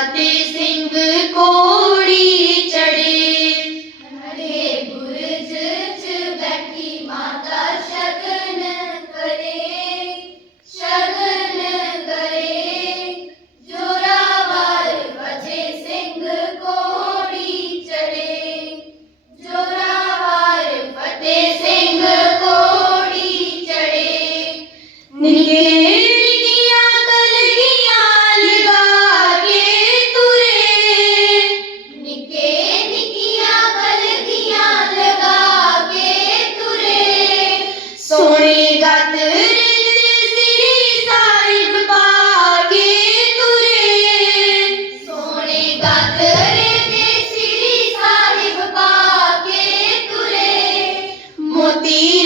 பத்தி சிங் জ্যোতি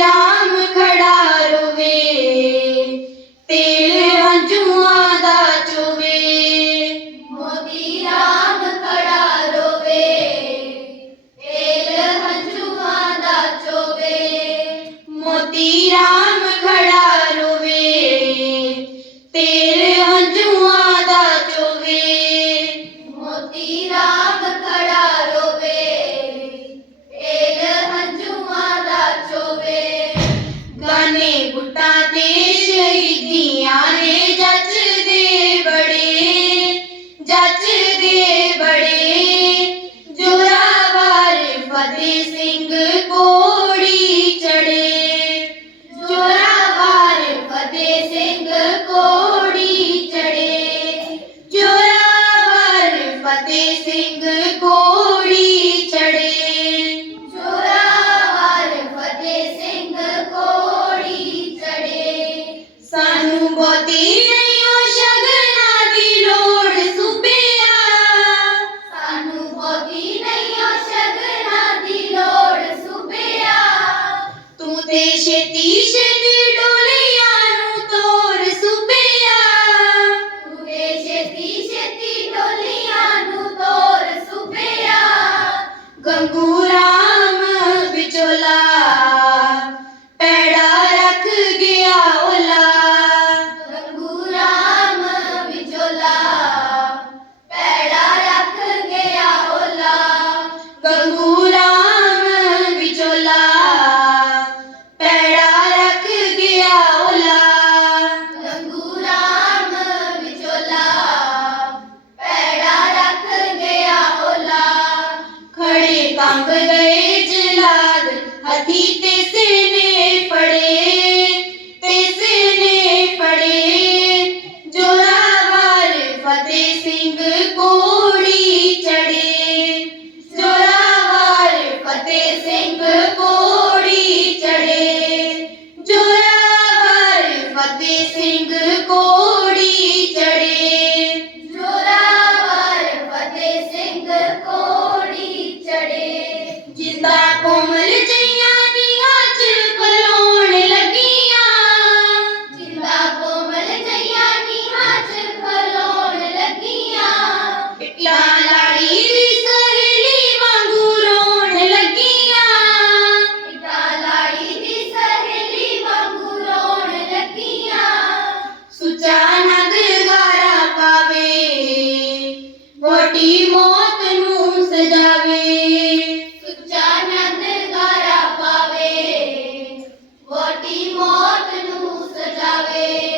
જ લાગ હતી તે સેને પડે